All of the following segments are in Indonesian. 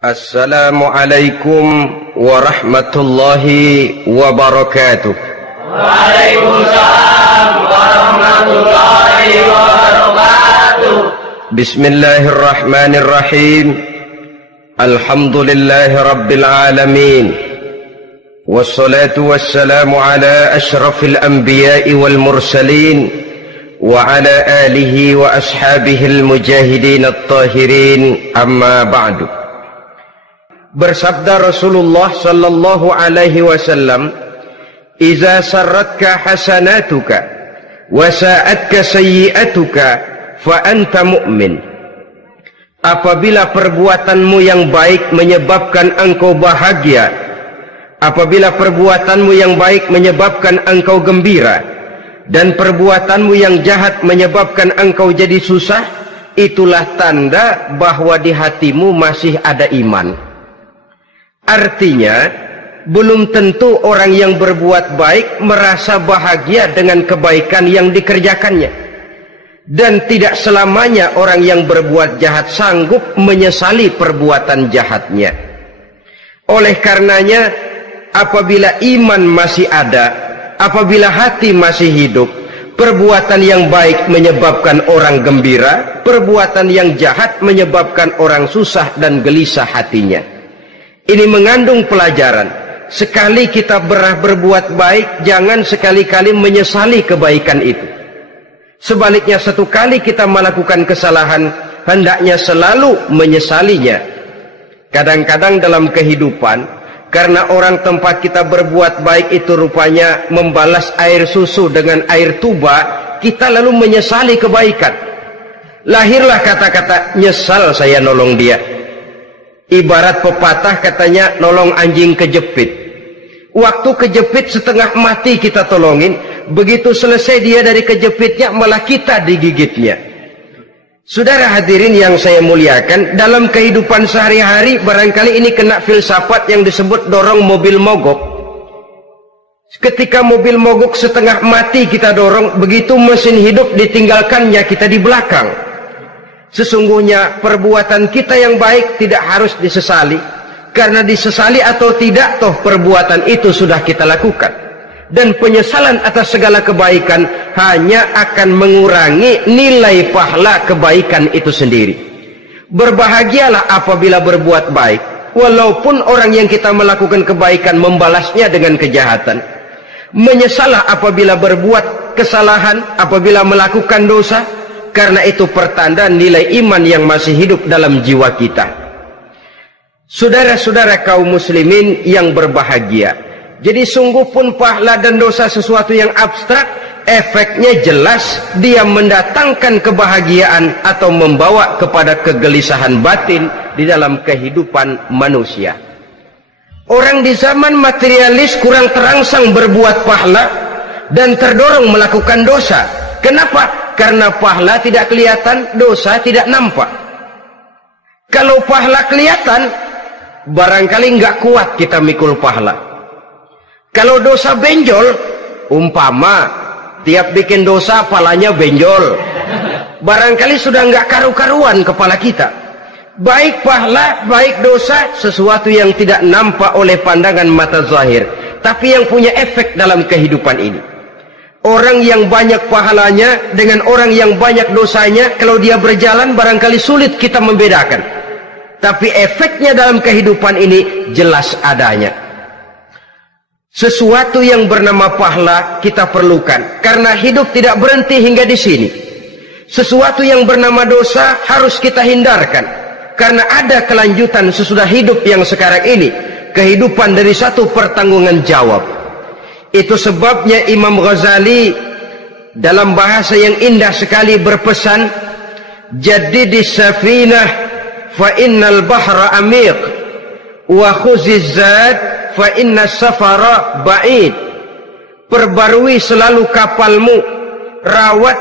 Assalamualaikum warahmatullahi wabarakatuh. Waalaikumsalam warahmatullahi wabarakatuh. Bismillahirrahmanirrahim. Alhamdulillahi rabbil alamin. Wassalatu wassalamu ala ashrafil anbiya'i wal mursalin wa ala alihi wa ashabihi al-mujahidin at-tahirin, amma ba'du. Bersabda Rasulullah sallallahu alaihi wasallam, "Iza sarratka hasanatuka wa sa'atka sayyi'atuka fa anta mu'min." Apabila perbuatanmu yang baik menyebabkan engkau bahagia, apabila perbuatanmu yang baik menyebabkan engkau gembira, dan perbuatanmu yang jahat menyebabkan engkau jadi susah, itulah tanda bahwa di hatimu masih ada iman. Artinya, belum tentu orang yang berbuat baik merasa bahagia dengan kebaikan yang dikerjakannya. Dan tidak selamanya orang yang berbuat jahat sanggup menyesali perbuatan jahatnya. Oleh karenanya, apabila iman masih ada, apabila hati masih hidup, perbuatan yang baik menyebabkan orang gembira, perbuatan yang jahat menyebabkan orang susah dan gelisah hatinya. Ini mengandung pelajaran. Sekali kita berbuat baik, jangan sekali-kali menyesali kebaikan itu. Sebaliknya, satu kali kita melakukan kesalahan, hendaknya selalu menyesalinya. Kadang-kadang dalam kehidupan, karena orang tempat kita berbuat baik itu rupanya membalas air susu dengan air tuba, kita lalu menyesali kebaikan. Lahirlah kata-kata, "Nyesal saya nolong dia." Ibarat pepatah katanya, nolong anjing kejepit. Waktu kejepit setengah mati kita tolongin, begitu selesai dia dari kejepitnya malah kita digigitnya. Saudara hadirin yang saya muliakan, dalam kehidupan sehari-hari barangkali ini kena filsafat yang disebut dorong mobil mogok. Ketika mobil mogok setengah mati kita dorong, begitu mesin hidup ditinggalkannya kita di belakang. Sesungguhnya perbuatan kita yang baik tidak harus disesali, karena disesali atau tidak, toh perbuatan itu sudah kita lakukan. Dan penyesalan atas segala kebaikan hanya akan mengurangi nilai pahala kebaikan itu sendiri. Berbahagialah apabila berbuat baik, walaupun orang yang kita melakukan kebaikan membalasnya dengan kejahatan. Menyesalah apabila berbuat kesalahan, apabila melakukan dosa, karena itu pertanda nilai iman yang masih hidup dalam jiwa kita. Saudara-saudara kaum muslimin yang berbahagia, jadi sungguh pun pahala dan dosa sesuatu yang abstrak, efeknya jelas dia mendatangkan kebahagiaan atau membawa kepada kegelisahan batin di dalam kehidupan manusia. Orang di zaman materialis kurang terangsang berbuat pahala dan terdorong melakukan dosa. Kenapa? Karena pahala tidak kelihatan, dosa tidak nampak. Kalau pahala kelihatan, barangkali nggak kuat kita mikul pahala. Kalau dosa benjol, umpama tiap bikin dosa palanya benjol, barangkali sudah nggak karu-karuan kepala kita. Baik pahala, baik dosa, sesuatu yang tidak nampak oleh pandangan mata zahir, tapi yang punya efek dalam kehidupan ini. Orang yang banyak pahalanya dengan orang yang banyak dosanya, kalau dia berjalan barangkali sulit kita membedakan. Tapi efeknya dalam kehidupan ini jelas adanya. Sesuatu yang bernama pahala kita perlukan, karena hidup tidak berhenti hingga di sini. Sesuatu yang bernama dosa harus kita hindarkan, karena ada kelanjutan sesudah hidup yang sekarang ini. Kehidupan dari satu pertanggungan jawab. Itu sebabnya Imam Ghazali dalam bahasa yang indah sekali berpesan, "Jaddidis safinah fa innal bahra amiq wa khuziz zad fa innas safara ba'id." Perbarui selalu kapalmu, rawat,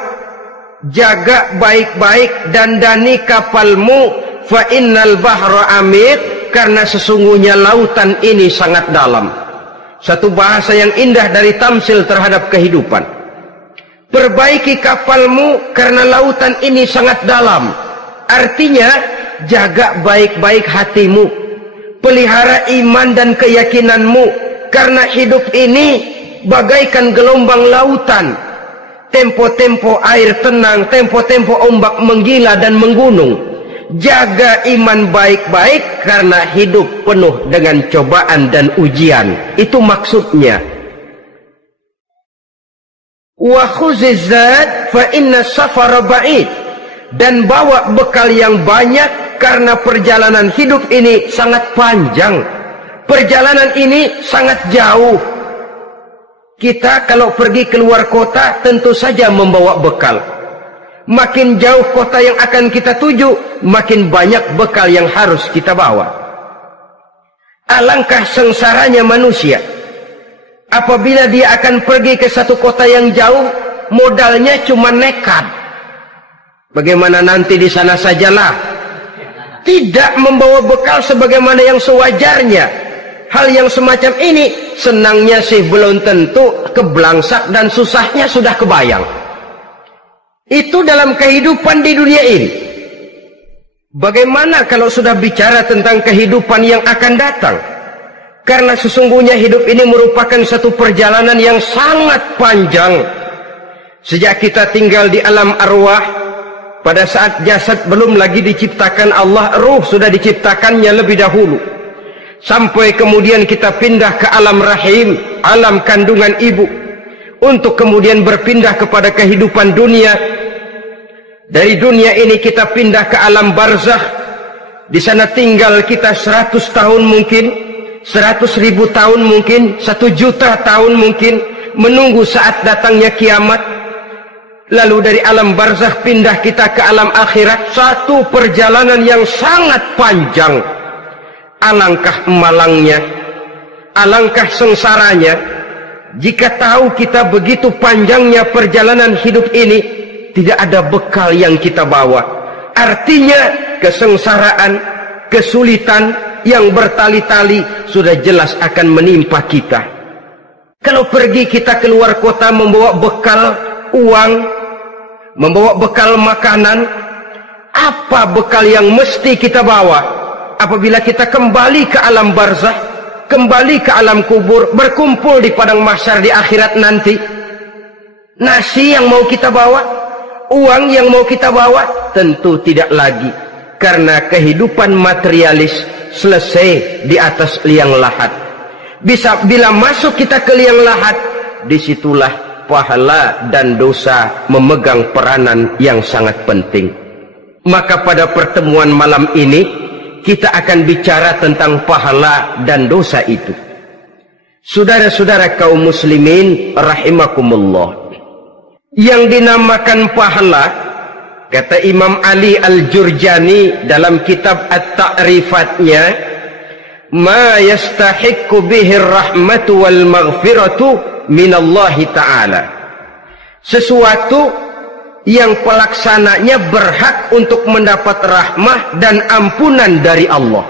jaga baik-baik, dandani kapalmu, fa innal bahra amiq, karena sesungguhnya lautan ini sangat dalam. Satu bahasa yang indah dari tamsil terhadap kehidupan. Perbaiki kapalmu karena lautan ini sangat dalam. Artinya, jaga baik-baik hatimu, pelihara iman dan keyakinanmu, karena hidup ini bagaikan gelombang lautan, tempo-tempo air tenang, tempo-tempo ombak menggila dan menggunung. Jaga iman baik-baik karena hidup penuh dengan cobaan dan ujian. Itu maksudnya. Wa khuziz zad fa inna safara ba'id. Dan bawa bekal yang banyak karena perjalanan hidup ini sangat panjang. Perjalanan ini sangat jauh. Kita kalau pergi keluar kota tentu saja membawa bekal. Makin jauh kota yang akan kita tuju, makin banyak bekal yang harus kita bawa. Alangkah sengsaranya manusia apabila dia akan pergi ke satu kota yang jauh, modalnya cuma nekat. Bagaimana nanti di sana sajalah. Tidak membawa bekal sebagaimana yang sewajarnya. Hal yang semacam ini senangnya sih belum tentu, keblangsak dan susahnya sudah kebayang. Itu dalam kehidupan di dunia ini. Bagaimana kalau sudah bicara tentang kehidupan yang akan datang? Karena sesungguhnya hidup ini merupakan satu perjalanan yang sangat panjang. Sejak kita tinggal di alam arwah, pada saat jasad belum lagi diciptakan Allah, ruh sudah diciptakannya lebih dahulu. Sampai kemudian kita pindah ke alam rahim, alam kandungan ibu, untuk kemudian berpindah kepada kehidupan dunia. Dari dunia ini kita pindah ke alam barzakh. Di sana tinggal kita 100 tahun mungkin, 100.000 tahun mungkin, 1 juta tahun mungkin, menunggu saat datangnya kiamat. Lalu dari alam barzakh pindah kita ke alam akhirat. Satu perjalanan yang sangat panjang. Alangkah malangnya, alangkah sengsaranya jika tahu kita begitu panjangnya perjalanan hidup ini, tidak ada bekal yang kita bawa. Artinya kesengsaraan, kesulitan yang bertali-tali sudah jelas akan menimpa kita. Kalau pergi kita keluar kota membawa bekal uang, membawa bekal makanan, apa bekal yang mesti kita bawa? Apabila kita kembali ke alam barzakh, kembali ke alam kubur, berkumpul di padang mahsyar di akhirat nanti, nasi yang mau kita bawa, uang yang mau kita bawa? Tentu tidak lagi, karena kehidupan materialis selesai di atas liang lahat. Bila masuk kita ke liang lahat, disitulah pahala dan dosa memegang peranan yang sangat penting. Maka pada pertemuan malam ini kita akan bicara tentang pahala dan dosa itu. Saudara-saudara kaum muslimin rahimakumullah, yang dinamakan pahala, kata Imam Ali Al-Jurjani dalam kitab At-Ta'rifatnya, ma yastahiqqu bihi ar-rahmatu wal maghfiratu minallahi ta'ala, sesuatu yang pelaksananya berhak untuk mendapat rahmah dan ampunan dari Allah.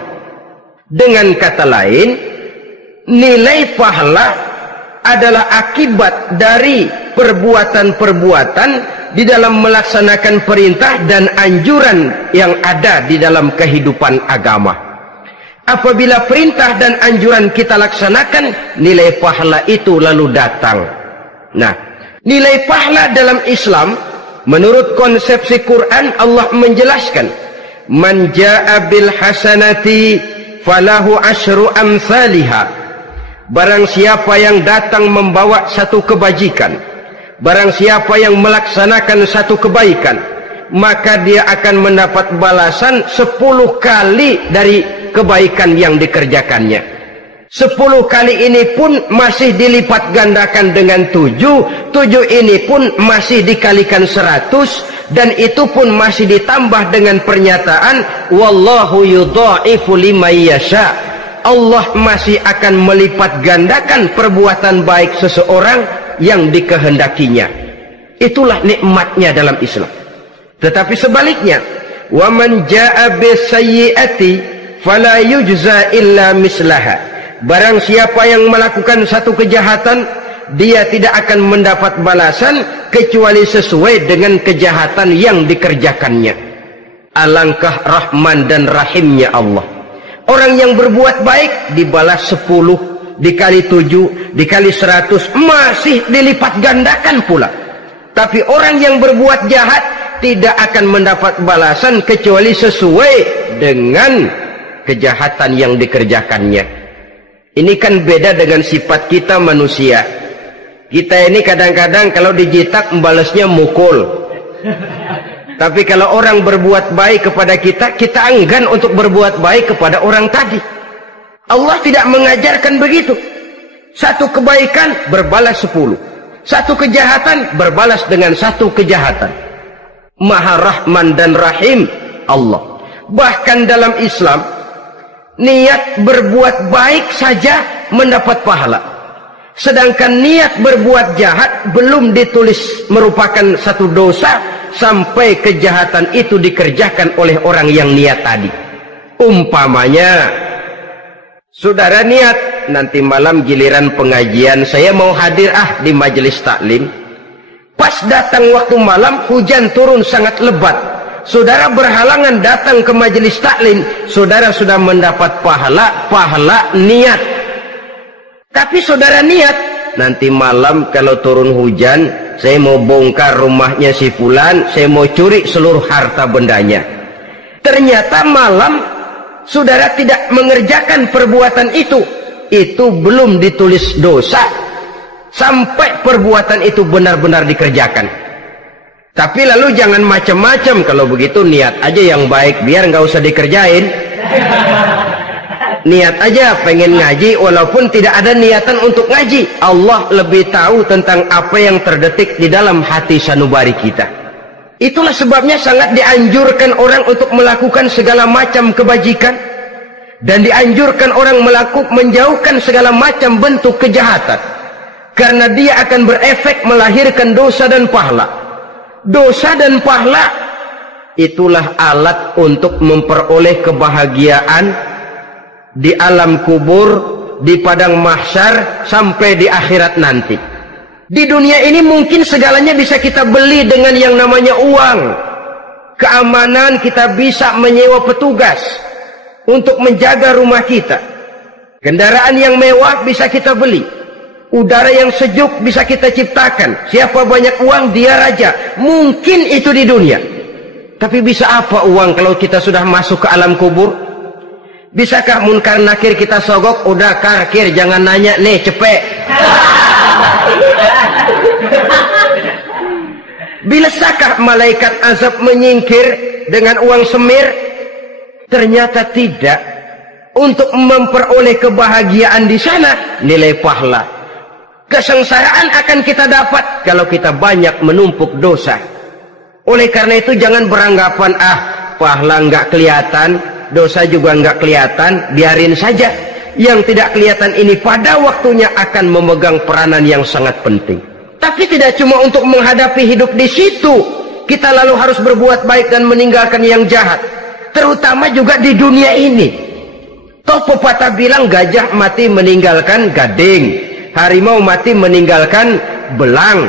Dengan kata lain, nilai pahala adalah akibat dari perbuatan-perbuatan di dalam melaksanakan perintah dan anjuran yang ada di dalam kehidupan agama. Apabila perintah dan anjuran kita laksanakan, nilai pahala itu lalu datang. Nah, nilai pahala dalam Islam menurut konsepsi Quran, Allah menjelaskan, man jaa bil hasanati falahu asyru amsalha. Barang siapa yang datang membawa satu kebajikan, barang siapa yang melaksanakan satu kebaikan, maka dia akan mendapat balasan 10 kali dari kebaikan yang dikerjakannya. 10 kali ini pun masih dilipat gandakan dengan 7 ini pun masih dikalikan 100, dan itu pun masih ditambah dengan pernyataan wallahu yudha'ifu liman yasha. Allah masih akan melipat gandakan perbuatan baik seseorang yang dikehendakinya. Itulah nikmatnya dalam Islam. Tetapi sebaliknya, wa man jaa'a bisayyi'ati fala yujza illa mislaha. Barang siapa yang melakukan satu kejahatan, dia tidak akan mendapat balasan kecuali sesuai dengan kejahatan yang dikerjakannya. Alangkah rahman dan rahimnya Allah. Orang yang berbuat baik dibalas 10, dikali 7, dikali 100, masih dilipat gandakan pula. Tapi orang yang berbuat jahat tidak akan mendapat balasan kecuali sesuai dengan kejahatan yang dikerjakannya. Ini kan beda dengan sifat kita manusia. Kita ini kadang-kadang kalau dijitak membalasnya mukul. Tapi kalau orang berbuat baik kepada kita, kita enggan untuk berbuat baik kepada orang tadi. Allah tidak mengajarkan begitu. Satu kebaikan berbalas 10. Satu kejahatan berbalas dengan satu kejahatan. Maha Rahman dan Rahim Allah. Bahkan dalam Islam, niat berbuat baik saja mendapat pahala. Sedangkan niat berbuat jahat belum ditulis merupakan satu dosa sampai kejahatan itu dikerjakan oleh orang yang niat tadi. Umpamanya, saudara niat nanti malam giliran pengajian saya mau hadir di majelis taklim. Pas datang waktu malam hujan turun sangat lebat. Saudara berhalangan datang ke majelis taklim, saudara sudah mendapat pahala niat. Tapi saudara niat, nanti malam kalau turun hujan, saya mau bongkar rumahnya si fulan, saya mau curi seluruh harta bendanya. Ternyata malam saudara tidak mengerjakan perbuatan itu belum ditulis dosa sampai perbuatan itu benar-benar dikerjakan. Tapi lalu jangan macam-macam. Kalau begitu niat aja yang baik, biar nggak usah dikerjain. Niat aja pengen ngaji walaupun tidak ada niatan untuk ngaji. Allah lebih tahu tentang apa yang terdetik di dalam hati sanubari kita. Itulah sebabnya sangat dianjurkan orang untuk melakukan segala macam kebajikan, dan dianjurkan orang menjauhkan segala macam bentuk kejahatan, karena dia akan berefek melahirkan dosa dan pahala. Dosa dan pahala itulah alat untuk memperoleh kebahagiaan di alam kubur, di padang mahsyar, sampai di akhirat nanti. Di dunia ini mungkin segalanya bisa kita beli dengan yang namanya uang. Keamanan kita bisa menyewa petugas untuk menjaga rumah kita. Kendaraan yang mewah bisa kita beli. Udara yang sejuk bisa kita ciptakan. Siapa banyak uang dia raja. Mungkin itu di dunia. Tapi bisa apa uang kalau kita sudah masuk ke alam kubur? Bisakah munkar nakir kita sogok? Udah karkir, jangan nanya nih, cepet. Bisakah malaikat azab menyingkir dengan uang semir? Ternyata tidak. Untuk memperoleh kebahagiaan di sana, nilai pahala. Kesengsaraan akan kita dapat kalau kita banyak menumpuk dosa. Oleh karena itu jangan beranggapan pahala nggak kelihatan, dosa juga nggak kelihatan, biarin saja. Yang tidak kelihatan ini pada waktunya akan memegang peranan yang sangat penting. Tapi tidak cuma untuk menghadapi hidup di situ kita lalu harus berbuat baik dan meninggalkan yang jahat, terutama juga di dunia ini. Toh pepatah bilang gajah mati meninggalkan gading, harimau mati meninggalkan belang.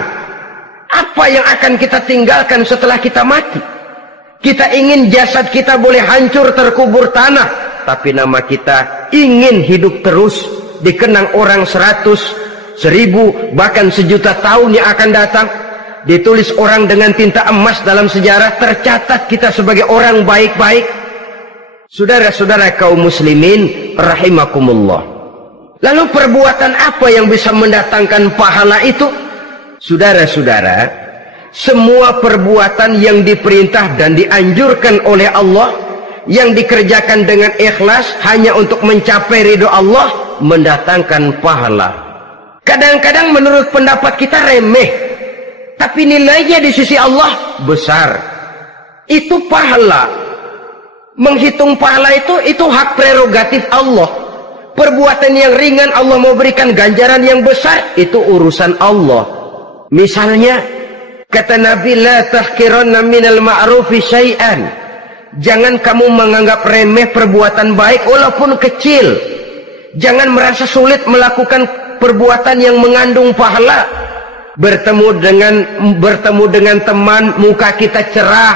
Apa yang akan kita tinggalkan setelah kita mati? Kita ingin jasad kita boleh hancur terkubur tanah, tapi nama kita ingin hidup terus, dikenang orang 100, 1000, bahkan 1.000.000 tahun yang akan datang. Ditulis orang dengan tinta emas dalam sejarah, tercatat kita sebagai orang baik-baik. Saudara-saudara kaum muslimin rahimakumullah. Lalu perbuatan apa yang bisa mendatangkan pahala itu? Saudara-saudara, semua perbuatan yang diperintah dan dianjurkan oleh Allah, yang dikerjakan dengan ikhlas hanya untuk mencapai ridho Allah, mendatangkan pahala. Kadang-kadang menurut pendapat kita remeh, tapi nilainya di sisi Allah besar. Itu pahala. Menghitung pahala itu hak prerogatif Allah. Perbuatan yang ringan Allah mau berikan ganjaran yang besar, itu urusan Allah. Misalnya kata Nabi, la tahqiranna minal ma'rufi syai'an. Jangan kamu menganggap remeh perbuatan baik walaupun kecil. Jangan merasa sulit melakukan perbuatan yang mengandung pahala. Bertemu dengan teman, muka kita cerah,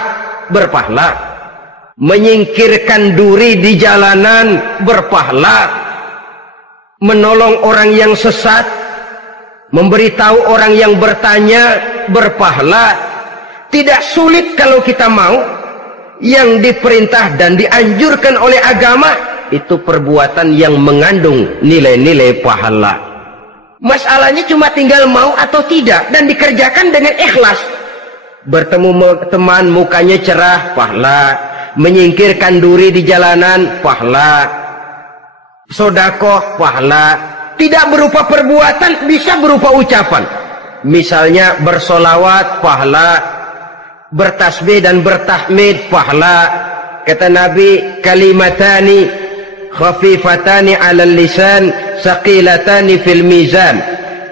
berpahala. menyingkirkan duri di jalanan berpahala, menolong orang yang sesat, memberitahu orang yang bertanya berpahala. Tidak sulit kalau kita mau. Yang diperintah dan dianjurkan oleh agama itu perbuatan yang mengandung nilai-nilai pahala. Masalahnya cuma tinggal mau atau tidak dan dikerjakan dengan ikhlas. Bertemu teman mukanya cerah, pahala. Menyingkirkan duri di jalanan, pahala. Sodakoh, pahala. Tidak berupa perbuatan, bisa berupa ucapan. Misalnya bersolawat, pahala. Bertasbih dan bertahmid, pahala. Kata Nabi, kalimatani khafifatani 'alal lisan, saqilatani fil mizan.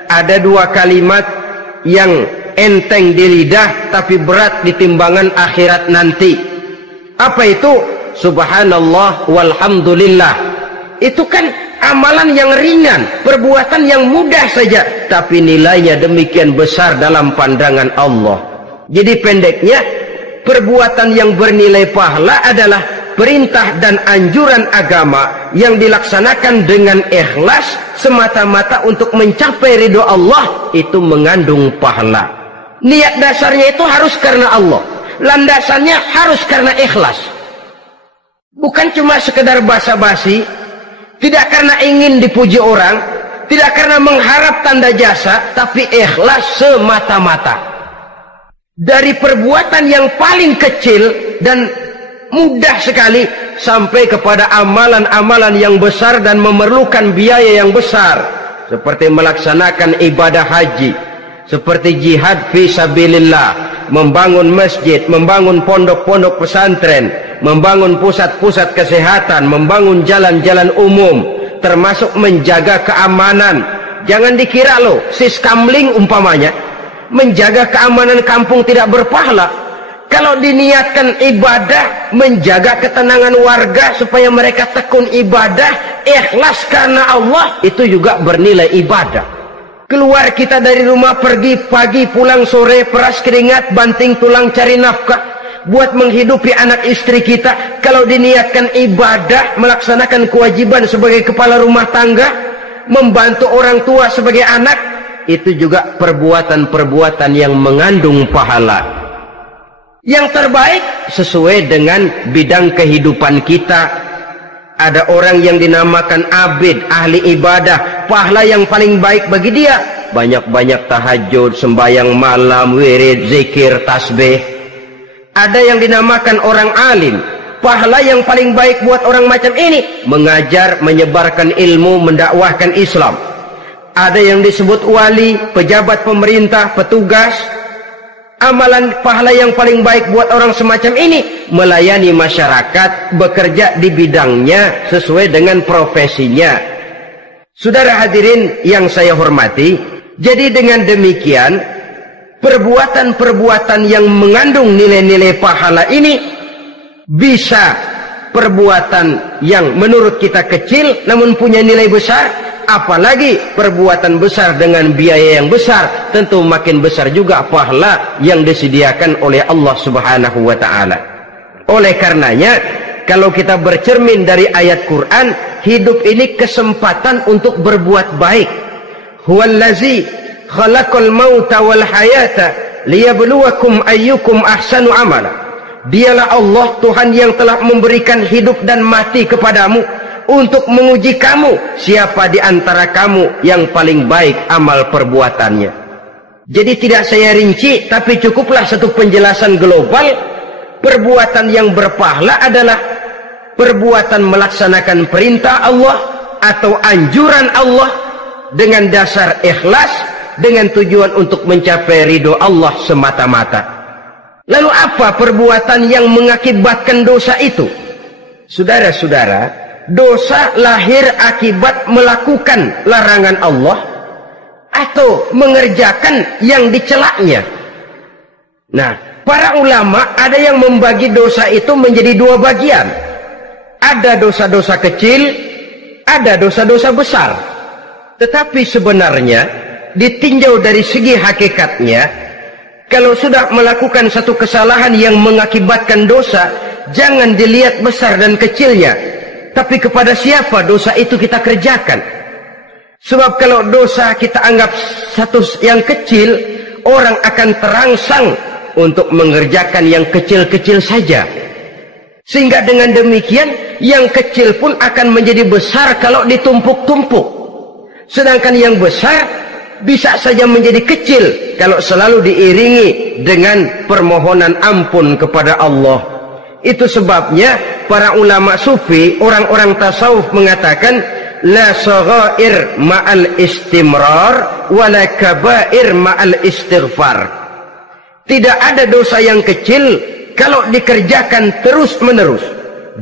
Ada dua kalimat yang enteng di lidah tapi berat di timbangan akhirat nanti. Apa itu? Subhanallah walhamdulillah. Itu kan amalan yang ringan, perbuatan yang mudah saja, tapi nilainya demikian besar dalam pandangan Allah. Jadi pendeknya, perbuatan yang bernilai pahala adalah perintah dan anjuran agama yang dilaksanakan dengan ikhlas semata-mata untuk mencapai ridho Allah, itu mengandung pahala. Niat dasarnya itu harus karena Allah, landasannya harus karena ikhlas. Bukan cuma sekedar basa-basi, tidak karena ingin dipuji orang, tidak karena mengharap tanda jasa, tapi ikhlas semata-mata. Dari perbuatan yang paling kecil dan mudah sekali sampai kepada amalan-amalan yang besar dan memerlukan biaya yang besar, seperti melaksanakan ibadah haji, seperti jihad fi sabilillah, membangun masjid, membangun pondok-pondok pesantren, membangun pusat-pusat kesehatan, membangun jalan-jalan umum, termasuk menjaga keamanan. Jangan dikira loh, siskamling umpamanya, menjaga keamanan kampung tidak berpahala. Kalau diniatkan ibadah, menjaga ketenangan warga supaya mereka tekun ibadah, ikhlas karena Allah, itu juga bernilai ibadah. Keluar kita dari rumah, pergi pagi, pulang sore, peras keringat, banting tulang cari nafkah buat menghidupi anak istri kita. Kalau diniatkan ibadah, melaksanakan kewajiban sebagai kepala rumah tangga, membantu orang tua sebagai anak, itu juga perbuatan-perbuatan yang mengandung pahala. Yang terbaik sesuai dengan bidang kehidupan kita. Ada orang yang dinamakan abid, ahli ibadah, pahala yang paling baik bagi dia banyak-banyak tahajud, sembahyang malam, wirid, zikir, tasbih. Ada yang dinamakan orang alim, pahala yang paling baik buat orang macam ini mengajar, menyebarkan ilmu, mendakwahkan Islam. Ada yang disebut wali, pejabat pemerintah, petugas. Amalan pahala yang paling baik buat orang semacam ini melayani masyarakat, bekerja di bidangnya sesuai dengan profesinya. Saudara hadirin yang saya hormati, jadi dengan demikian perbuatan-perbuatan yang mengandung nilai-nilai pahala ini bisa perbuatan yang menurut kita kecil namun punya nilai besar. Apalagi perbuatan besar dengan biaya yang besar, tentu makin besar juga pahala yang disediakan oleh Allah Subhanahu wa ta'ala. Oleh karenanya, kalau kita bercermin dari ayat Quran, hidup ini kesempatan untuk berbuat baik. Huwallazi khalaqal mauta wal hayata liyabluwakum ayyukum ahsanu amala. Dialah Allah, Tuhan yang telah memberikan hidup dan mati kepadamu untuk menguji kamu, siapa di antara kamu yang paling baik amal perbuatannya. Jadi tidak saya rinci, tapi cukuplah satu penjelasan global. Perbuatan yang berpahala adalah perbuatan melaksanakan perintah Allah atau anjuran Allah dengan dasar ikhlas, dengan tujuan untuk mencapai ridho Allah semata-mata. Lalu apa perbuatan yang mengakibatkan dosa itu? Saudara-saudara, dosa lahir akibat melakukan larangan Allah atau mengerjakan yang dicelaknya. Nah, para ulama ada yang membagi dosa itu menjadi dua bagian. Ada dosa-dosa kecil, ada dosa-dosa besar. Tetapi sebenarnya ditinjau dari segi hakikatnya, kalau sudah melakukan satu kesalahan yang mengakibatkan dosa, jangan dilihat besar dan kecilnya, tapi kepada siapa dosa itu kita kerjakan. Sebab kalau dosa kita anggap satu yang kecil, orang akan terangsang untuk mengerjakan yang kecil-kecil saja. Sehingga dengan demikian yang kecil pun akan menjadi besar kalau ditumpuk-tumpuk. Sedangkan yang besar bisa saja menjadi kecil kalau selalu diiringi dengan permohonan ampun kepada Allah. Itu sebabnya para ulama sufi, orang-orang tasawuf mengatakan la saghair ma'al istimrar wala kabair ma'al istighfar. Tidak ada dosa yang kecil kalau dikerjakan terus-menerus,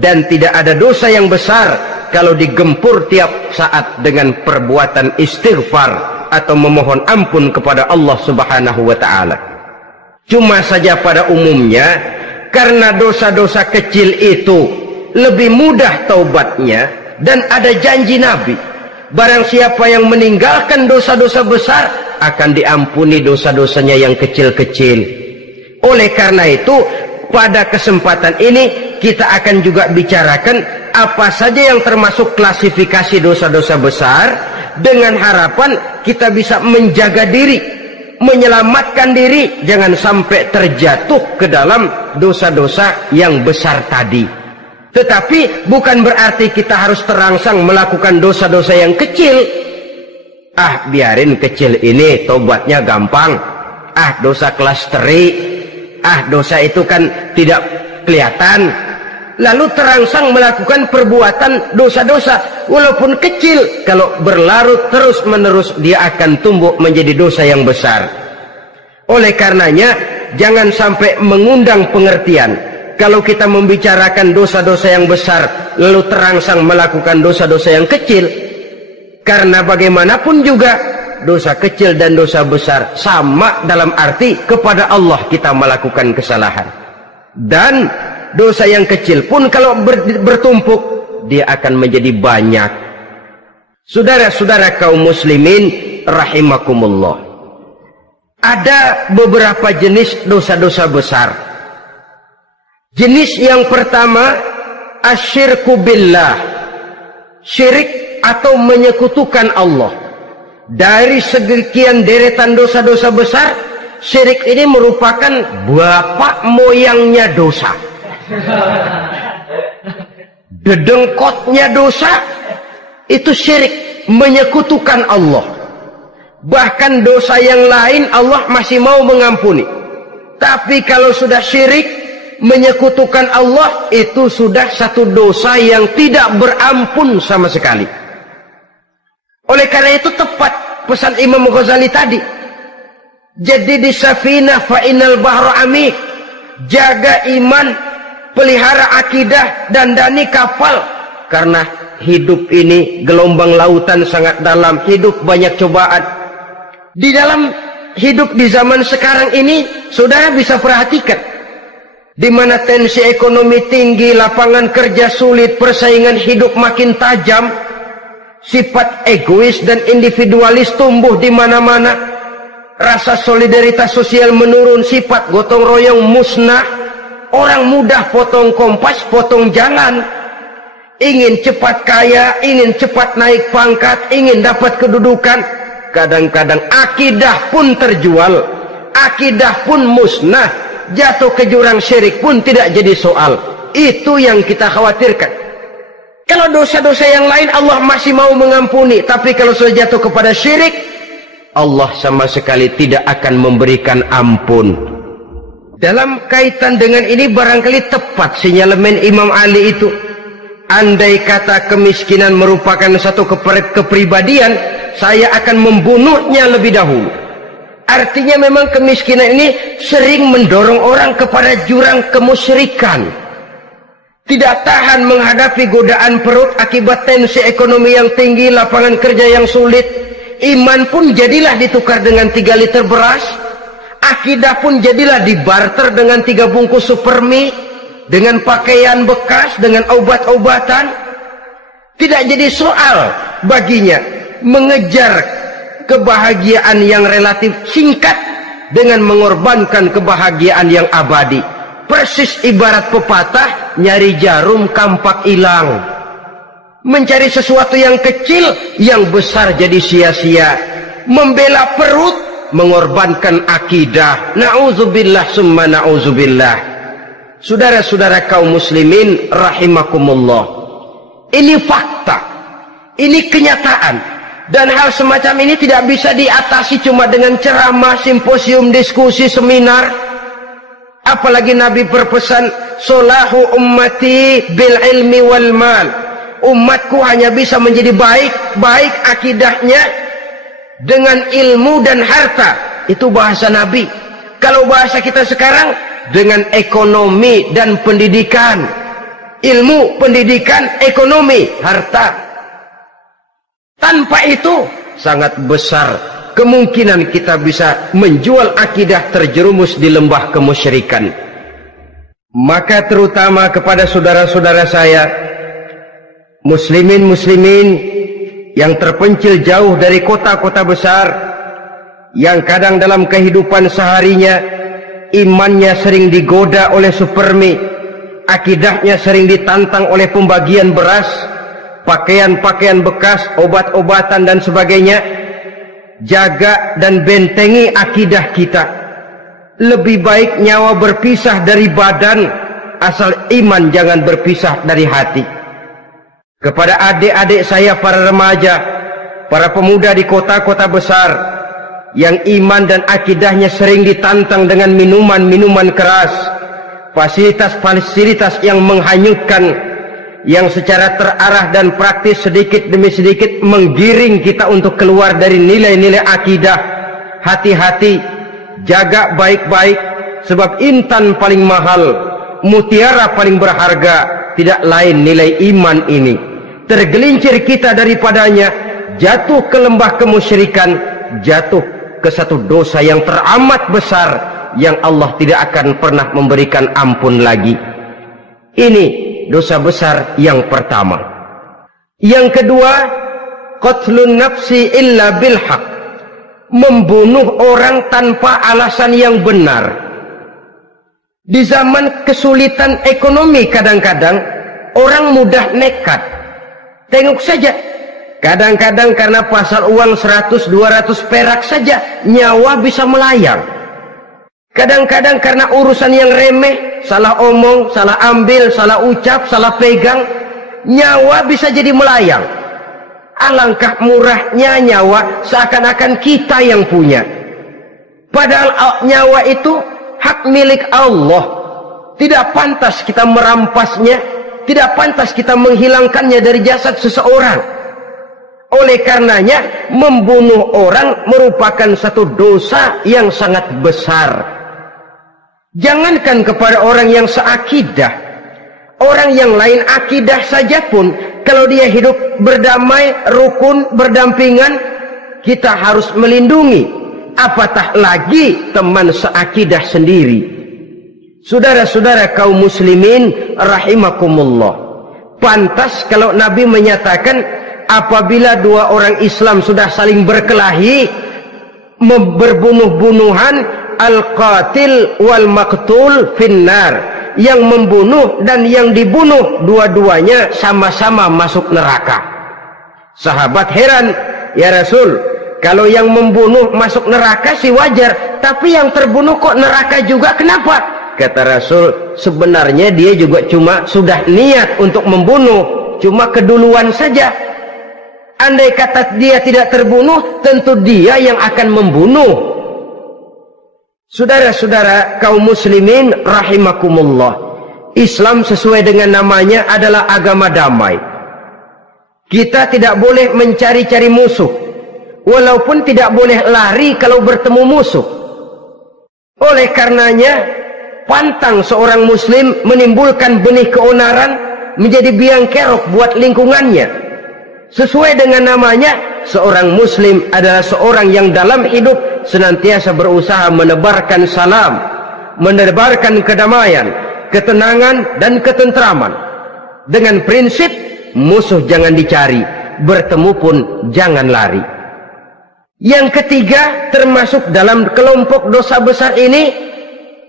dan tidak ada dosa yang besar kalau digempur tiap saat dengan perbuatan istighfar atau memohon ampun kepada Allah Subhanahu wa taala. Cuma saja pada umumnya karena dosa-dosa kecil itu lebih mudah taubatnya, dan ada janji Nabi, barang siapa yang meninggalkan dosa-dosa besar akan diampuni dosa-dosanya yang kecil-kecil. Oleh karena itu, pada kesempatan ini kita akan juga bicarakan apa saja yang termasuk klasifikasi dosa-dosa besar, dengan harapan kita bisa menjaga diri, menyelamatkan diri, jangan sampai terjatuh ke dalam dosa-dosa yang besar tadi. Tetapi bukan berarti kita harus terangsang melakukan dosa-dosa yang kecil. Biarin kecil ini, tobatnya gampang. Dosa kelas teri. Dosa itu kan tidak kelihatan. Lalu terangsang melakukan perbuatan dosa-dosa walaupun kecil, kalau berlarut terus-menerus dia akan tumbuh menjadi dosa yang besar. Oleh karenanya jangan sampai mengundang pengertian kalau kita membicarakan dosa-dosa yang besar lalu terangsang melakukan dosa-dosa yang kecil. Karena bagaimanapun juga dosa kecil dan dosa besar sama dalam arti kepada Allah kita melakukan kesalahan. Dan dosa yang kecil pun kalau bertumpuk dia akan menjadi banyak. Saudara-saudara kaum muslimin rahimakumullah, ada beberapa jenis dosa-dosa besar. Jenis yang pertama asyirku billah, syirik atau menyekutukan Allah. Dari sekian deretan dosa-dosa besar, syirik ini merupakan bapak moyangnya dosa. Dedengkotnya dosa itu syirik, menyekutukan Allah. Bahkan dosa yang lain Allah masih mau mengampuni, tapi kalau sudah syirik, menyekutukan Allah, itu sudah satu dosa yang tidak berampun sama sekali. Oleh karena itu tepat pesan Imam Ghazali tadi, jadi di safinah fa innal bahra amik, jaga iman, pelihara akidah, dandani kapal, karena hidup ini gelombang lautan sangat dalam, hidup banyak cobaan. Di dalam hidup di zaman sekarang ini, saudara bisa perhatikan, di mana tensi ekonomi tinggi, lapangan kerja sulit, persaingan hidup makin tajam, sifat egois dan individualis tumbuh di mana-mana, rasa solidaritas sosial menurun, sifat gotong royong musnah, orang mudah potong kompas, potong jalan, ingin cepat kaya, ingin cepat naik pangkat, ingin dapat kedudukan. Kadang-kadang akidah pun terjual, akidah pun musnah, jatuh ke jurang syirik pun tidak jadi soal. Itu yang kita khawatirkan. Kalau dosa-dosa yang lain Allah masih mau mengampuni, tapi kalau sudah jatuh kepada syirik, Allah sama sekali tidak akan memberikan ampun. Dalam kaitan dengan ini barangkali tepat sinyalemen Imam Ali itu. Andai kata kemiskinan merupakan satu kepribadian, saya akan membunuhnya lebih dahulu. Artinya memang kemiskinan ini sering mendorong orang kepada jurang kemusyrikan. Tidak tahan menghadapi godaan perut akibat tensi ekonomi yang tinggi, lapangan kerja yang sulit. Iman pun jadilah ditukar dengan 3 liter beras. Akidah pun jadilah dibarter dengan 3 bungkus supermi, dengan pakaian bekas, dengan obat-obatan. Tidak jadi soal baginya mengejar kebahagiaan yang relatif singkat dengan mengorbankan kebahagiaan yang abadi. Persis ibarat pepatah, nyari jarum kampak hilang. Mencari sesuatu yang kecil, yang besar jadi sia-sia. Membela perut, mengorbankan akidah. Na'udzubillah summa na'udzubillah. Saudara-saudara kaum muslimin rahimakumullah. Ini fakta. Ini kenyataan. Dan hal semacam ini tidak bisa diatasi cuma dengan ceramah, simposium, diskusi, seminar. Apalagi Nabi berpesan, solahu ummati bil ilmi wal mal. Umatku hanya bisa menjadi baik akidahnya dengan ilmu dan harta. Itu bahasa Nabi. Kalau bahasa kita sekarang, dengan ekonomi dan pendidikan. Ilmu, pendidikan, ekonomi, harta. Tanpa itu sangat besar kemungkinan kita bisa menjual akidah terjerumus di lembah kemusyrikan. Maka terutama kepada saudara-saudara saya, muslimin yang terpencil jauh dari kota-kota besar, yang kadang dalam kehidupan seharinya imannya sering digoda oleh supermi, akidahnya sering ditantang oleh pembagian beras, pakaian-pakaian bekas, obat-obatan dan sebagainya. Jaga dan bentengi akidah kita. Lebih baik nyawa berpisah dari badan, asal iman jangan berpisah dari hati. Kepada adik-adik saya para remaja, para pemuda di kota-kota besar, yang iman dan akidahnya sering ditantang dengan minuman-minuman keras, fasilitas-fasilitas yang menghanyutkan, yang secara terarah dan praktis sedikit demi sedikit menggiring kita untuk keluar dari nilai-nilai akidah. Hati-hati, jaga baik-baik, sebab intan paling mahal, mutiara paling berharga, tidak lain nilai iman ini. Tergelincir kita daripadanya, jatuh ke lembah kemusyrikan, jatuh ke satu dosa yang teramat besar, yang Allah tidak akan pernah memberikan ampun lagi. Ini dosa besar yang pertama. Yang kedua, qatlun nafsi illa bil haq. Membunuh orang tanpa alasan yang benar. Di zaman kesulitan ekonomi kadang-kadang orang mudah nekat. Tengok saja, kadang-kadang karena pasar uang 100-200 perak saja nyawa bisa melayang. Kadang-kadang karena urusan yang remeh, salah omong, salah ambil, salah ucap, salah pegang, nyawa bisa jadi melayang. Alangkah murahnya nyawa, seakan-akan kita yang punya. Padahal nyawa itu hak milik Allah. Tidak pantas kita merampasnya, tidak pantas kita menghilangkannya dari jasad seseorang. Oleh karenanya, membunuh orang merupakan satu dosa yang sangat besar. Jangankan kepada orang yang seakidah, orang yang lain akidah saja pun, kalau dia hidup berdamai, rukun, berdampingan, kita harus melindungi. Apatah lagi teman seakidah sendiri. Saudara-saudara kaum muslimin rahimakumullah, pantas kalau Nabi menyatakan apabila dua orang Islam sudah saling berkelahi, berbunuh-bunuhan, al-qatil wal maqtul finnar, yang membunuh dan yang dibunuh dua-duanya sama-sama masuk neraka. Sahabat heran, ya Rasul, kalau yang membunuh masuk neraka sih wajar, tapi yang terbunuh kok neraka juga, kenapa? Kata Rasul, sebenarnya dia juga cuma sudah niat untuk membunuh, cuma keduluan saja. Andai kata dia tidak terbunuh, tentu dia yang akan membunuh. Saudara-saudara kaum muslimin rahimakumullah, Islam sesuai dengan namanya adalah agama damai. Kita tidak boleh mencari-cari musuh, walaupun tidak boleh lari kalau bertemu musuh. Oleh karenanya, pantang seorang muslim menimbulkan benih keonaran menjadi biang kerok buat lingkungannya. Sesuai dengan namanya, seorang muslim adalah seorang yang dalam hidup senantiasa berusaha menebarkan salam, menebarkan kedamaian, ketenangan dan ketentraman. Dengan prinsip musuh jangan dicari, bertemu pun jangan lari. Yang ketiga, termasuk dalam kelompok dosa besar ini,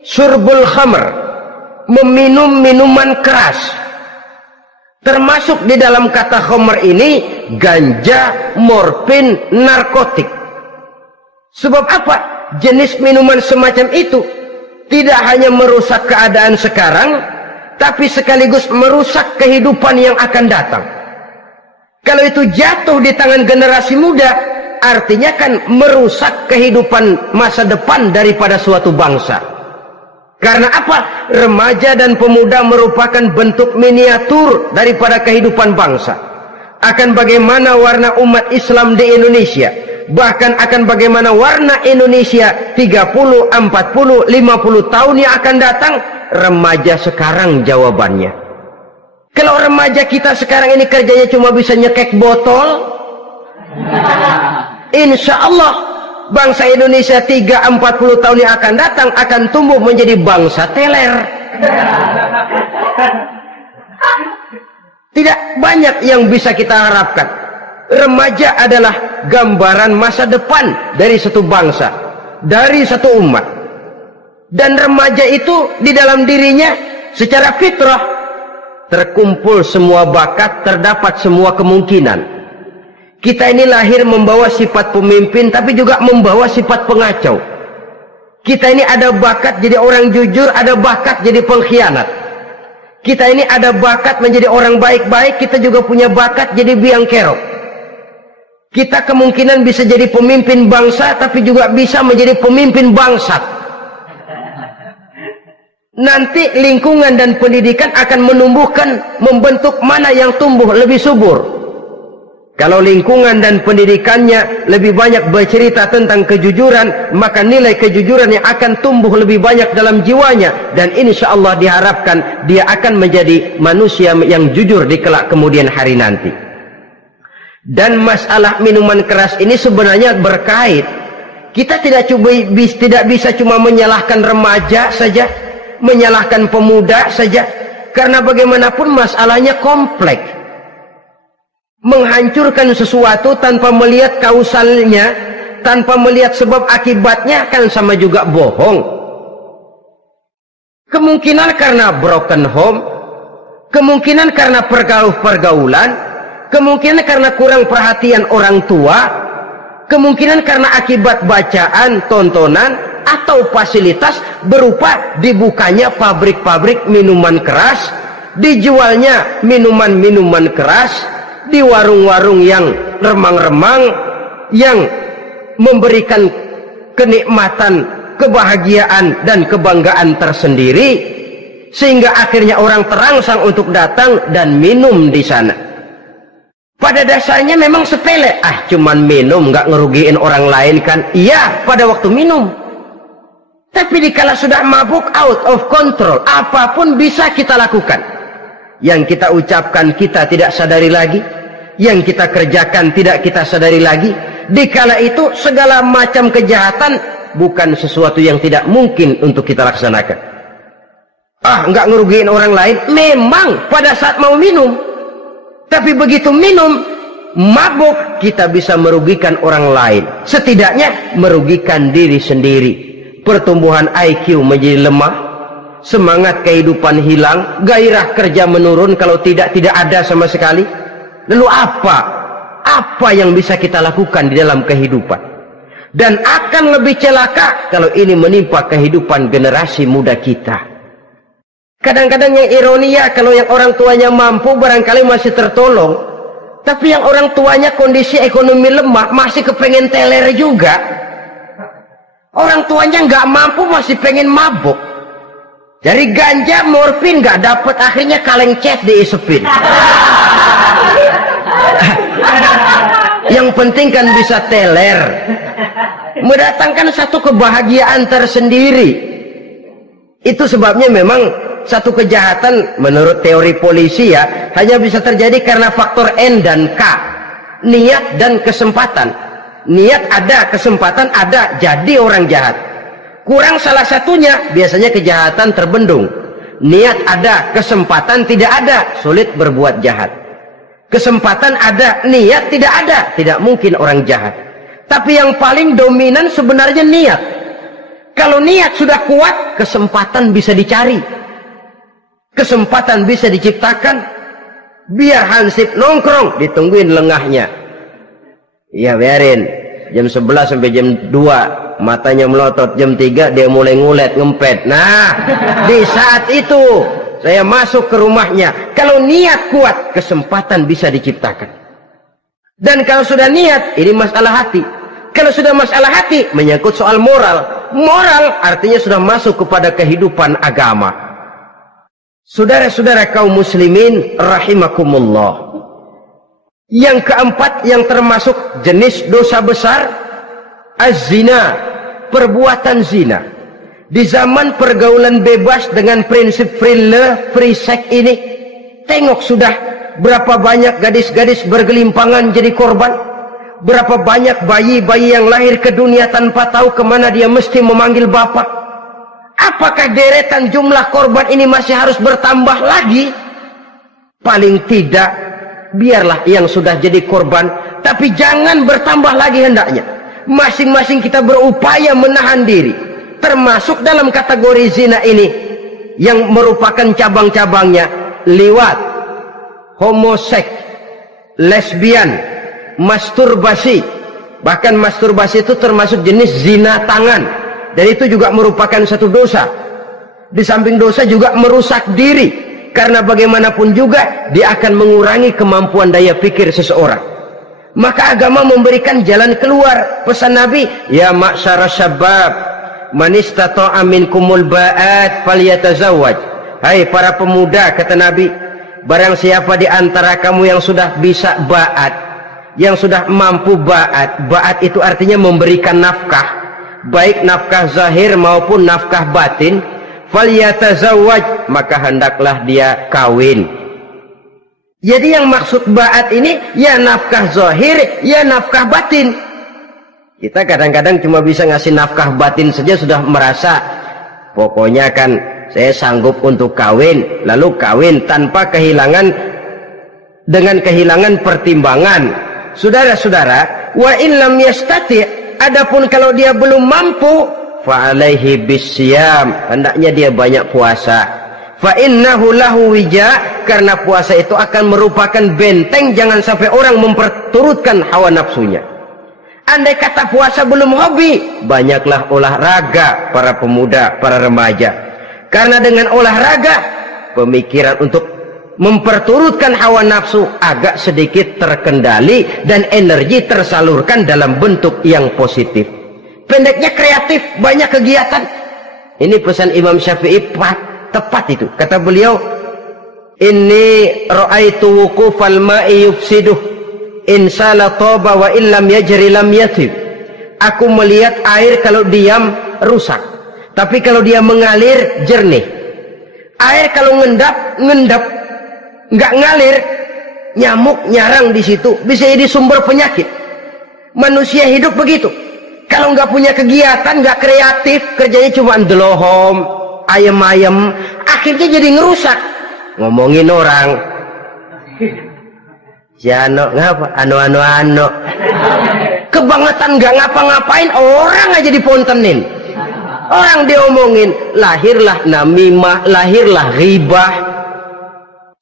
syurbul khamr, meminum minuman keras. Termasuk di dalam kata khamr ini ganja, morfin, narkotik. Sebab apa? Jenis minuman semacam itu tidak hanya merusak keadaan sekarang, tapi sekaligus merusak kehidupan yang akan datang. Kalau itu jatuh di tangan generasi muda, artinya kan merusak kehidupan masa depan daripada suatu bangsa. Karena apa? Remaja dan pemuda merupakan bentuk miniatur daripada kehidupan bangsa. Akan bagaimana warna umat Islam di Indonesia, bahkan akan bagaimana warna Indonesia 30, 40, 50 tahun yang akan datang, remaja sekarang jawabannya. Kalau remaja kita sekarang ini kerjanya cuma bisa nyekek botol, insya Allah bangsa Indonesia 30-40 tahun yang akan datang akan tumbuh menjadi bangsa teler. Tidak banyak yang bisa kita harapkan. Remaja adalah gambaran masa depan dari satu bangsa, dari satu umat. Dan remaja itu di dalam dirinya secara fitrah terkumpul semua bakat, terdapat semua kemungkinan. Kita ini lahir membawa sifat pemimpin, tapi juga membawa sifat pengacau. Kita ini ada bakat jadi orang jujur, ada bakat jadi pengkhianat. Kita ini ada bakat menjadi orang baik-baik, kita juga punya bakat jadi biang kerok. Kita kemungkinan bisa jadi pemimpin bangsa, tapi juga bisa menjadi pemimpin bangsat. Nanti lingkungan dan pendidikan akan menumbuhkan, membentuk mana yang tumbuh lebih subur. Kalau lingkungan dan pendidikannya lebih banyak bercerita tentang kejujuran, maka nilai kejujuran yang akan tumbuh lebih banyak dalam jiwanya. Dan insya Allah diharapkan dia akan menjadi manusia yang jujur di kelak kemudian hari nanti. Dan masalah minuman keras ini sebenarnya berkait. Kita tidak bisa cuma menyalahkan remaja saja, menyalahkan pemuda saja. Karena bagaimanapun masalahnya kompleks. Menghancurkan sesuatu tanpa melihat kausalnya, tanpa melihat sebab akibatnya, kan sama juga bohong. Kemungkinan karena broken home, kemungkinan karena pergaulan, kemungkinan karena kurang perhatian orang tua, kemungkinan karena akibat bacaan, tontonan, atau fasilitas berupa dibukanya pabrik-pabrik minuman keras, dijualnya minuman-minuman keras, di warung-warung yang remang-remang, yang memberikan kenikmatan, kebahagiaan dan kebanggaan tersendiri, sehingga akhirnya orang terangsang untuk datang dan minum di sana. Pada dasarnya memang sepele, cuman minum, nggak ngerugiin orang lain kan? Iya, pada waktu minum. Tapi dikala sudah mabuk, out of control, apapun bisa kita lakukan. Yang kita ucapkan kita tidak sadari lagi, yang kita kerjakan tidak kita sadari lagi. Dikala itu segala macam kejahatan bukan sesuatu yang tidak mungkin untuk kita laksanakan. Nggak ngerugiin orang lain, memang pada saat mau minum. Tapi begitu minum, mabuk, kita bisa merugikan orang lain. Setidaknya merugikan diri sendiri. Pertumbuhan IQ menjadi lemah, semangat kehidupan hilang, gairah kerja menurun, kalau tidak ada sama sekali. Lalu apa yang bisa kita lakukan di dalam kehidupan? Dan akan lebih celaka kalau ini menimpa kehidupan generasi muda kita. Kadang-kadang yang ironi ya, kalau yang orang tuanya mampu barangkali masih tertolong, tapi yang orang tuanya kondisi ekonomi lemah masih kepengen teler juga. Orang tuanya nggak mampu masih pengen mabuk. Dari ganja, morfin nggak dapat, akhirnya kaleng cet diisepin. Yang penting kan bisa teler, mendatangkan satu kebahagiaan tersendiri. Itu sebabnya memang satu kejahatan menurut teori polisi ya hanya bisa terjadi karena faktor N dan K, niat dan kesempatan. Niat ada, kesempatan ada, jadi orang jahat. Kurang salah satunya, biasanya kejahatan terbendung. Niat ada, kesempatan tidak ada, sulit berbuat jahat. Kesempatan ada, niat tidak ada, tidak mungkin orang jahat. Tapi yang paling dominan sebenarnya niat. Kalau niat sudah kuat, kesempatan bisa dicari. Kesempatan bisa diciptakan. Biar hansip nongkrong, ditungguin lengahnya. Ya biarin. Jam 11 sampai jam 2. Matanya melotot. Jam 3 dia mulai ngulet, ngempet. Nah, di saat itu saya masuk ke rumahnya. Kalau niat kuat, kesempatan bisa diciptakan. Dan kalau sudah niat, ini masalah hati. Kalau sudah masalah hati, menyangkut soal moral. Moral artinya sudah masuk kepada kehidupan agama. Saudara-saudara kaum muslimin rahimakumullah. Yang keempat yang termasuk jenis dosa besar, az-zina, perbuatan zina. Di zaman pergaulan bebas dengan prinsip free love, free sex ini, tengok sudah berapa banyak gadis-gadis bergelimpangan jadi korban. Berapa banyak bayi-bayi yang lahir ke dunia tanpa tahu kemana dia mesti memanggil bapak. Apakah deretan jumlah korban ini masih harus bertambah lagi? Paling tidak, biarlah yang sudah jadi korban, tapi jangan bertambah lagi hendaknya. Masing-masing kita berupaya menahan diri. Termasuk dalam kategori zina ini, yang merupakan cabang-cabangnya, liwat, homoseks, lesbian, masturbasi. Bahkan masturbasi itu termasuk jenis zina tangan. Dan itu juga merupakan satu dosa. Di samping dosa juga merusak diri. Karena bagaimanapun juga dia akan mengurangi kemampuan daya pikir seseorang. Maka agama memberikan jalan keluar. Pesan Nabi, ya ma'syara syabab, man istata'a minkumul ba'at falyatazawwaj. Hai para pemuda, kata Nabi, barang siapa di antara kamu yang sudah bisa ba'at, yang sudah mampu ba'at. Ba'at itu artinya memberikan nafkah, baik nafkah zahir maupun nafkah batin, falyatazawwaj, maka hendaklah dia kawin. Jadi yang maksud ba'at ini ya nafkah zahir, ya nafkah batin. Kita kadang-kadang cuma bisa ngasih nafkah batin saja sudah merasa pokoknya kan saya sanggup untuk kawin, lalu kawin tanpa kehilangan, dengan kehilangan pertimbangan. Saudara-saudara, wa illam yastati', adapun kalau dia belum mampu, fa alaihi bisyam, hendaknya dia banyak puasa. Fa innahu lahu wija, karena puasa itu akan merupakan benteng jangan sampai orang memperturutkan hawa nafsunya. Andai kata puasa belum hobi, banyaklah olahraga para pemuda, para remaja. Karena dengan olahraga, pemikiran untuk memperturutkan hawa nafsu agak sedikit terkendali dan energi tersalurkan dalam bentuk yang positif. Pendeknya kreatif, banyak kegiatan. Ini pesan Imam Syafi'i tepat itu. Kata beliau, inni ra'aitu wuqufal ma'i yufsiduh in sala taba wa illam yajri lam yatib. Aku melihat air kalau diam rusak, tapi kalau dia mengalir jernih. Air kalau ngendap nggak ngalir, nyamuk nyarang di situ, bisa jadi sumber penyakit. Manusia hidup begitu. Kalau nggak punya kegiatan, nggak kreatif, kerjanya cuma ndelohom, ayam-ayam, akhirnya jadi ngerusak. Ngomongin orang, si ano ngapa, ano, kebangetan nggak ngapa-ngapain, orang aja dipontenin, orang diomongin, lahirlah namimah, lahirlah ghibah.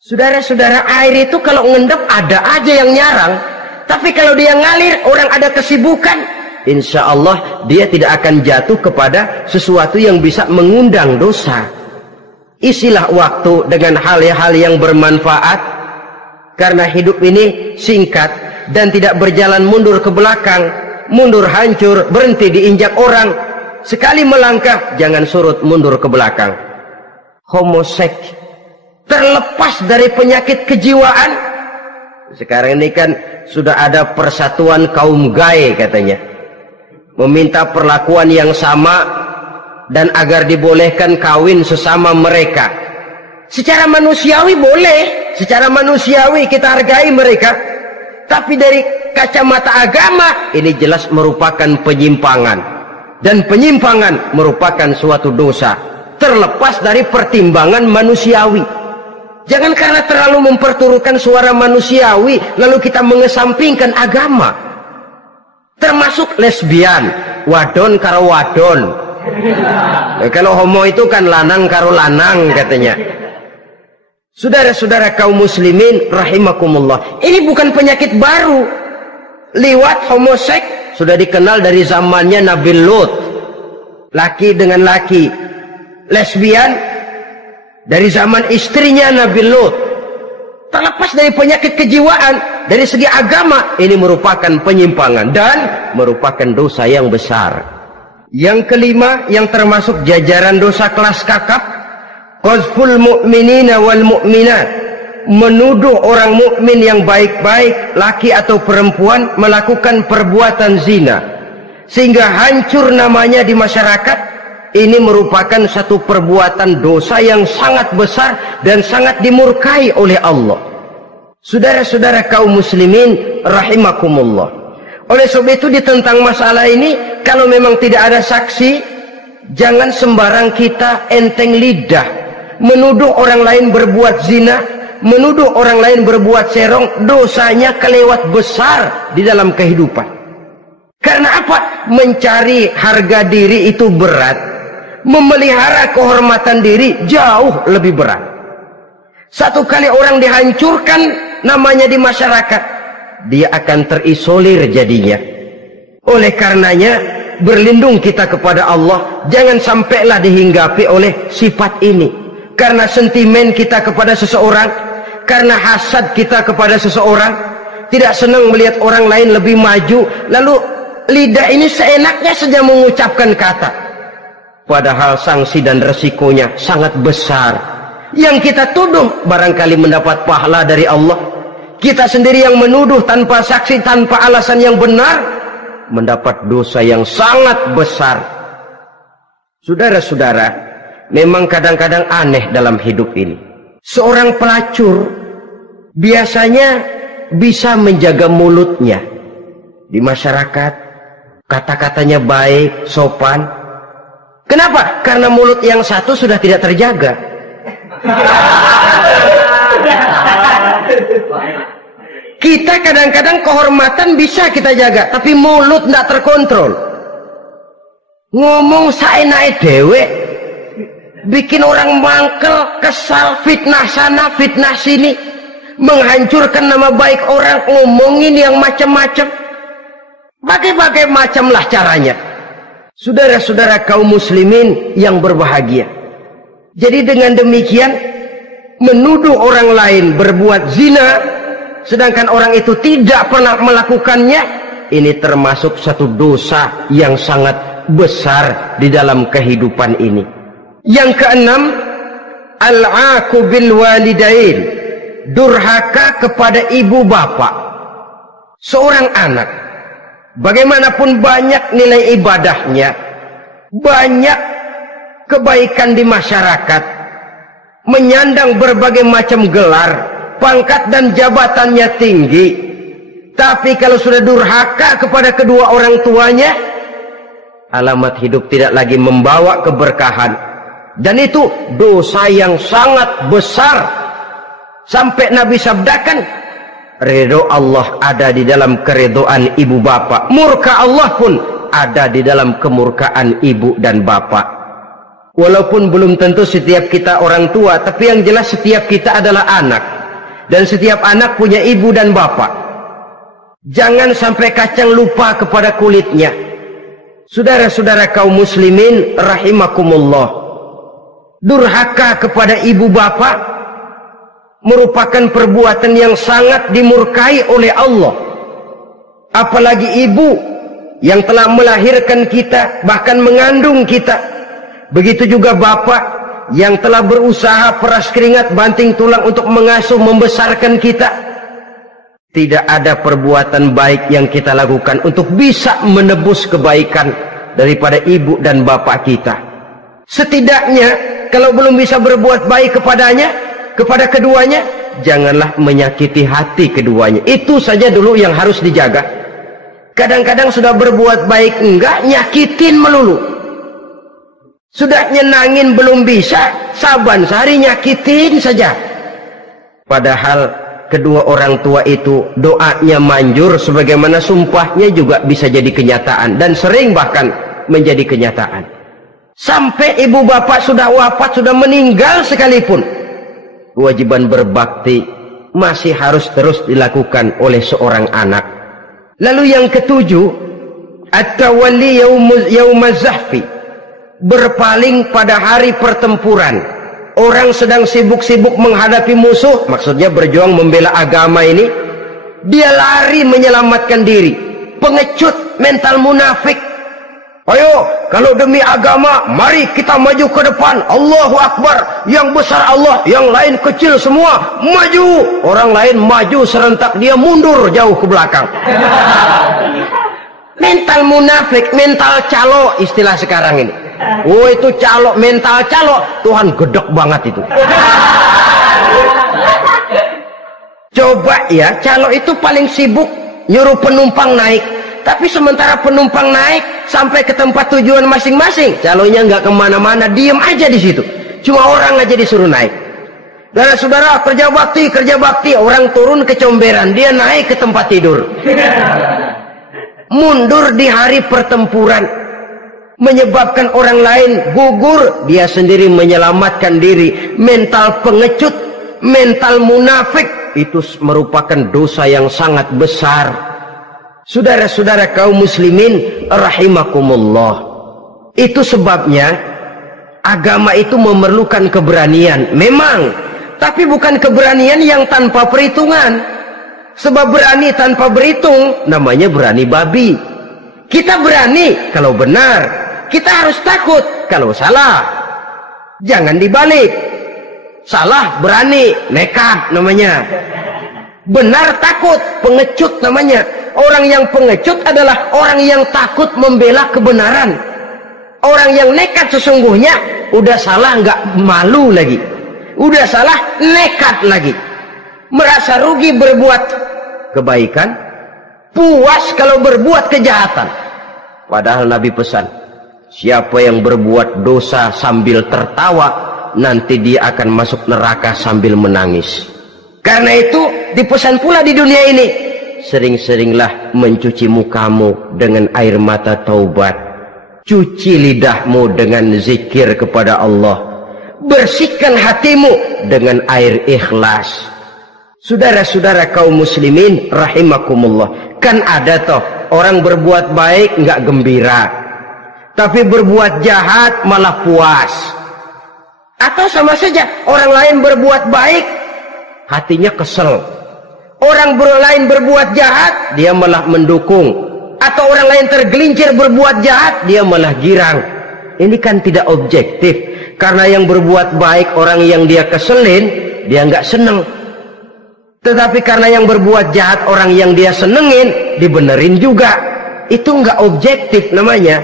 Saudara-saudara, air itu kalau ngendap ada aja yang nyarang, tapi kalau dia ngalir, orang ada kesibukan, insya Allah dia tidak akan jatuh kepada sesuatu yang bisa mengundang dosa. Isilah waktu dengan hal-hal yang bermanfaat, karena hidup ini singkat dan tidak berjalan mundur ke belakang, mundur hancur, berhenti diinjak orang. Sekali melangkah, jangan surut mundur ke belakang. Homoseks terlepas dari penyakit kejiwaan. Sekarang ini kan sudah ada persatuan kaum gay katanya, meminta perlakuan yang sama dan agar dibolehkan kawin sesama mereka. Secara manusiawi boleh, secara manusiawi kita hargai mereka, tapi dari kacamata agama ini jelas merupakan penyimpangan, dan penyimpangan merupakan suatu dosa terlepas dari pertimbangan manusiawi. Jangan karena terlalu memperturutkan suara manusiawi lalu kita mengesampingkan agama. Termasuk lesbian, wadon karo wadon. Kalau homo itu kan lanang karo lanang katanya. Saudara-saudara kaum muslimin rahimakumullah, ini bukan penyakit baru. Liwat, homoseks sudah dikenal dari zamannya Nabi Lut, laki dengan laki. Lesbian dari zaman istrinya Nabi Lut. Terlepas dari penyakit kejiwaan, dari segi agama ini merupakan penyimpangan dan merupakan dosa yang besar. Yang kelima, yang termasuk jajaran dosa kelas kakap, qazful mu'minina wal mu'minat, menuduh orang mukmin yang baik-baik, laki atau perempuan, melakukan perbuatan zina sehingga hancur namanya di masyarakat. Ini merupakan satu perbuatan dosa yang sangat besar dan sangat dimurkai oleh Allah. Saudara-saudara kaum muslimin rahimakumullah, oleh sebab itu tentang masalah ini, kalau memang tidak ada saksi, jangan sembarang kita enteng lidah menuduh orang lain berbuat zina, menuduh orang lain berbuat serong. Dosanya kelewat besar di dalam kehidupan. Karena apa? Mencari harga diri itu berat, memelihara kehormatan diri jauh lebih berat. Satu kali orang dihancurkan namanya di masyarakat, dia akan terisolir jadinya. Oleh karenanya, berlindung kita kepada Allah, jangan sampailah dihinggapi oleh sifat ini. Karena sentimen kita kepada seseorang, karena hasad kita kepada seseorang, tidak senang melihat orang lain lebih maju, lalu lidah ini seenaknya saja mengucapkan kata, padahal sanksi dan resikonya sangat besar. Yang kita tuduh barangkali mendapat pahala dari Allah, kita sendiri yang menuduh tanpa saksi, tanpa alasan yang benar, mendapat dosa yang sangat besar. Saudara-saudara, memang kadang-kadang aneh dalam hidup ini. Seorang pelacur biasanya bisa menjaga mulutnya di masyarakat, kata-katanya baik, sopan. Kenapa? Karena mulut yang satu sudah tidak terjaga. Kita kadang-kadang kehormatan bisa kita jaga, tapi mulut tidak terkontrol. Ngomong saenake dhewe, bikin orang mangkel, kesal, fitnah sana, fitnah sini, menghancurkan nama baik orang, ngomongin yang macam-macam. Bagai-bagai macamlah caranya. Saudara-saudara kaum muslimin yang berbahagia, jadi dengan demikian menuduh orang lain berbuat zina sedangkan orang itu tidak pernah melakukannya, ini termasuk satu dosa yang sangat besar di dalam kehidupan ini. Yang keenam, al-'aqu bil walidain, durhaka kepada ibu bapak. Seorang anak, bagaimanapun banyak nilai ibadahnya, banyak kebaikan di masyarakat, menyandang berbagai macam gelar, pangkat dan jabatannya tinggi, tapi kalau sudah durhaka kepada kedua orang tuanya, alamat hidup tidak lagi membawa keberkahan, dan itu dosa yang sangat besar. Sampai Nabi sabdakan, ridho Allah ada di dalam keridhaan ibu bapak, murka Allah pun ada di dalam kemurkaan ibu dan bapak. Walaupun belum tentu setiap kita orang tua, tapi yang jelas setiap kita adalah anak, dan setiap anak punya ibu dan bapak. Jangan sampai kacang lupa kepada kulitnya. Saudara-saudara kaum muslimin rahimakumullah, durhaka kepada ibu bapak merupakan perbuatan yang sangat dimurkai oleh Allah. Apalagi ibu yang telah melahirkan kita, bahkan mengandung kita. Begitu juga bapak yang telah berusaha peras keringat banting tulang untuk mengasuh membesarkan kita. Tidak ada perbuatan baik yang kita lakukan untuk bisa menebus kebaikan daripada ibu dan bapak kita. Setidaknya kalau belum bisa berbuat baik kepadanya, kepada keduanya, janganlah menyakiti hati keduanya. Itu saja dulu yang harus dijaga. Kadang-kadang sudah berbuat baik enggak, nyakitin melulu. Sudah nyenangin belum bisa, saban sehari nyakitin saja. Padahal kedua orang tua itu doanya manjur, sebagaimana sumpahnya juga bisa jadi kenyataan, dan sering bahkan menjadi kenyataan. Sampai ibu bapak sudah wafat, sudah meninggal sekalipun, kewajiban berbakti masih harus terus dilakukan oleh seorang anak. Lalu yang ketujuh, at-tawalli yaumaz zahfi, berpaling pada hari pertempuran. Orang sedang sibuk-sibuk menghadapi musuh, maksudnya berjuang membela agama ini, dia lari menyelamatkan diri. Pengecut, mental munafik. Ayo, kalau demi agama, mari kita maju ke depan. Allahu Akbar, yang besar Allah, yang lain kecil semua, maju. Orang lain maju serentak, dia mundur jauh ke belakang. Mental munafik, mental calo, istilah sekarang ini. Oh, itu calo, mental calo, Tuhan gedek banget itu. Coba ya, calo itu paling sibuk nyuruh penumpang naik. Tapi sementara penumpang naik sampai ke tempat tujuan masing-masing, calonya nggak kemana-mana, diem aja di situ. Cuma orang aja disuruh naik. Dan saudara, kerja bakti, orang turun ke comberan, dia naik ke tempat tidur. Mundur di hari pertempuran, menyebabkan orang lain gugur, dia sendiri menyelamatkan diri. Mental pengecut, mental munafik, itu merupakan dosa yang sangat besar. Saudara-saudara kaum muslimin rahimakumullah, itu sebabnya agama itu memerlukan keberanian memang, tapi bukan keberanian yang tanpa perhitungan. Sebab berani tanpa berhitung namanya berani babi. Kita berani kalau benar, kita harus takut kalau salah. Jangan dibalik. Salah berani, nekat namanya. Benar takut, pengecut namanya. Orang yang pengecut adalah orang yang takut membela kebenaran. Orang yang nekat sesungguhnya udah salah nggak malu lagi. Udah salah nekat lagi. Merasa rugi berbuat kebaikan, puas kalau berbuat kejahatan. Padahal Nabi pesan, siapa yang berbuat dosa sambil tertawa, nanti dia akan masuk neraka sambil menangis. Karena itu dipesan pula di dunia ini, sering-seringlah mencuci mukamu dengan air mata taubat, cuci lidahmu dengan zikir kepada Allah, bersihkan hatimu dengan air ikhlas. Saudara-saudara kaum muslimin rahimakumullah, kan ada toh orang berbuat baik nggak gembira, tapi berbuat jahat malah puas. Atau sama saja, orang lain berbuat baik hatinya kesel, orang lain berbuat jahat dia malah mendukung, atau orang lain tergelincir berbuat jahat dia malah girang. Ini kan tidak objektif, karena yang berbuat baik orang yang dia keselin dia nggak seneng, tetapi karena yang berbuat jahat orang yang dia senengin dibenerin juga. Itu nggak objektif namanya.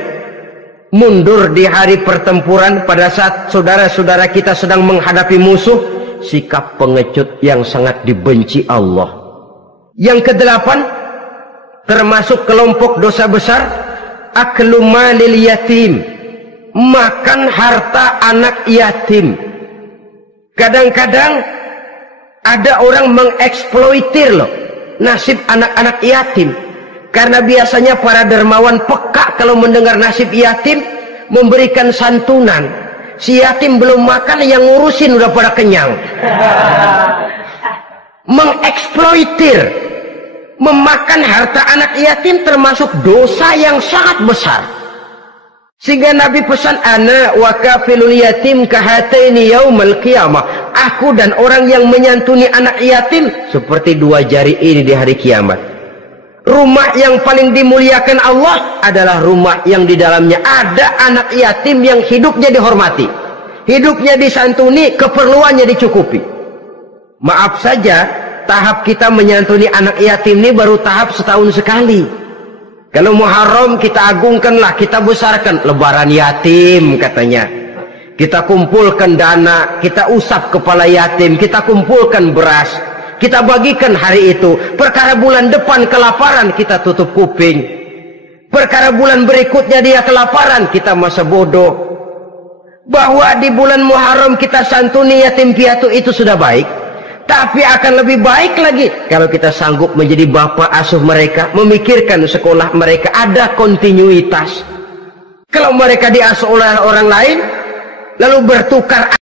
Mundur di hari pertempuran pada saat saudara-saudara kita sedang menghadapi musuh, sikap pengecut yang sangat dibenci Allah. Yang kedelapan, termasuk kelompok dosa besar, aklu malil yatim, makan harta anak yatim. Kadang-kadang ada orang mengeksploitir loh nasib anak-anak yatim. Karena biasanya para dermawan peka kalau mendengar nasib yatim, memberikan santunan. Si yatim belum makan, yang ngurusin udah pada kenyang. Mengeksploitir, memakan harta anak yatim termasuk dosa yang sangat besar. Sehingga Nabi pesan, ana wa kafilul yatim kahataini yaumal qiyamah. Aku dan orang yang menyantuni anak yatim seperti dua jari ini di hari kiamat. Rumah yang paling dimuliakan Allah adalah rumah yang di dalamnya ada anak yatim yang hidupnya dihormati, hidupnya disantuni, keperluannya dicukupi. Maaf saja, tahap kita menyantuni anak yatim ini baru tahap setahun sekali. Kalau Muharram kita agungkanlah, kita besarkan. Lebaran yatim katanya, kita kumpulkan dana, kita usap kepala yatim, kita kumpulkan beras, kita bagikan hari itu. Perkara bulan depan kelaparan, kita tutup kuping. Perkara bulan berikutnya dia kelaparan, kita masa bodoh. Bahwa di bulan Muharram kita santuni yatim piatu itu sudah baik, tapi akan lebih baik lagi kalau kita sanggup menjadi bapak asuh mereka, memikirkan sekolah mereka, ada kontinuitas. Kalau mereka diasuh oleh orang lain lalu bertukar